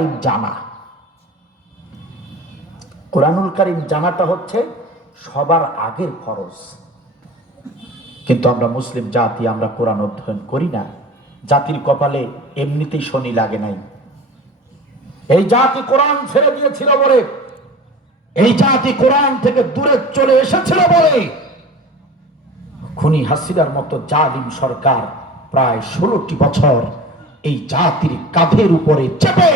কারীম জানা। কোরআনুল কারীম জানাটা হচ্ছে সবার আগের ফরজ। কিন্তু আমরা মুসলিম জাতি, আমরা কোরআন অধ্যয়ন করি না। জাতির কপালে এমনিতেই শনি লাগে নাই। এই জাতি কোরআন ছেড়ে দিয়েছিল বলে, এই জাতি কোরআন থেকে দূরে চলে এসেছিল বলে খুনি হাসিনার মতো জালিম সরকার প্রায় 16টি বছর এই জাতির কাঁধের উপরে চেপে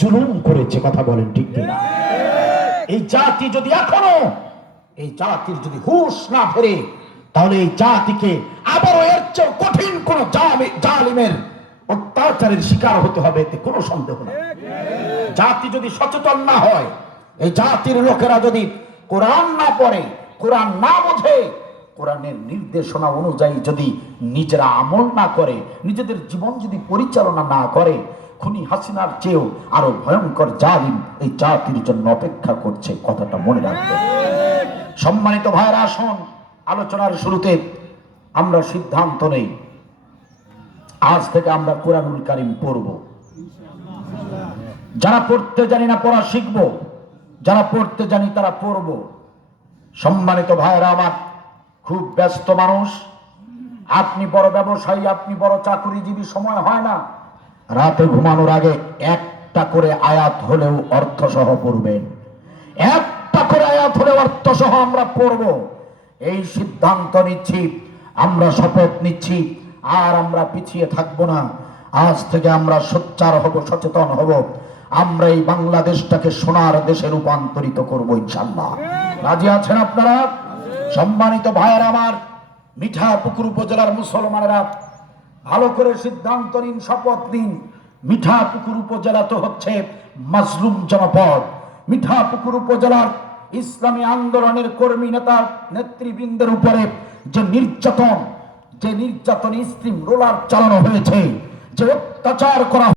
জুলুম করেছে। কথা বলেন ঠিক কিনা? এই জাতি যদি এখনো, এই জাতির যদি হুঁশ না ফেরে, তাহলে এই জাতিকে আবারও এর চেয়ে কঠিন কোন জালিমের অত্যাচারের শিকার হতে হবে, এতে কোনো সন্দেহ নেই। জাতি যদি সচেতন না হয়, এই জাতির লোকেরা যদি কোরআন না পড়ে, কোরআন না বোঝে, কোরআনের নির্দেশনা অনুযায়ী যদি নিজেরা আমল না করে, নিজেদের জীবন যদি পরিচালনা না করে, খুনি হাসিনার চেয়েও আরো ভয়ঙ্কর জালিম এই জাতির জন্য অপেক্ষা করছে। কথাটা মনে রাখবেন। সম্মানিত ভাইরা, আসুন আলোচনার শুরুতে আমরা সিদ্ধান্ত নেই, আজ থেকে আমরা কোরআনুল কারীম পড়ব। যারা পড়তে জানি না পড়া শিখব, যারা পড়তে জানি তারা পড়ব। সম্মানিত ভাইরা আমার, খুব ব্যস্ত মানুষ, আপনি বড় ব্যবসায়ী, আপনি বড় চাকরিজীবী, সময় হয় না। রাতে ঘুমানোর আগে একটা করে আয়াত হলেও অর্থ সহ পড়বেন। একটা করে আয়াত হলেও অর্থ সহ আমরা পড়ব। এই সিদ্ধান্ত নিচ্ছি, আমরা শপথ নিচ্ছি, আর আমরা পিছিয়ে থাকবো না। আজ থেকে আমরা সোচ্চার হব, সচেতন হব। আমরা এই বাংলাদেশটাকে সোনার দেশে রূপান্তরিত করবো ইনশাআল্লাহ। রাজি আছেন আপনারা? সম্মানিত ভাইয়েরা আমার, মিঠাপুকুর উপজেলার মুসলমানেরা ভালো করে সিদ্ধান্ত নিন, শপথ নিন। মিঠাপুকুর উপজেলা তো হচ্ছে মাজলুম জনপদ। মিঠাপুকুর উপজেলার ইসলামী আন্দোলনের কর্মী নেতা নেতৃবৃন্দের উপরে যে নির্যাতন স্ট্রিম রোলার চালানো হয়েছে, যে অত্যাচার করা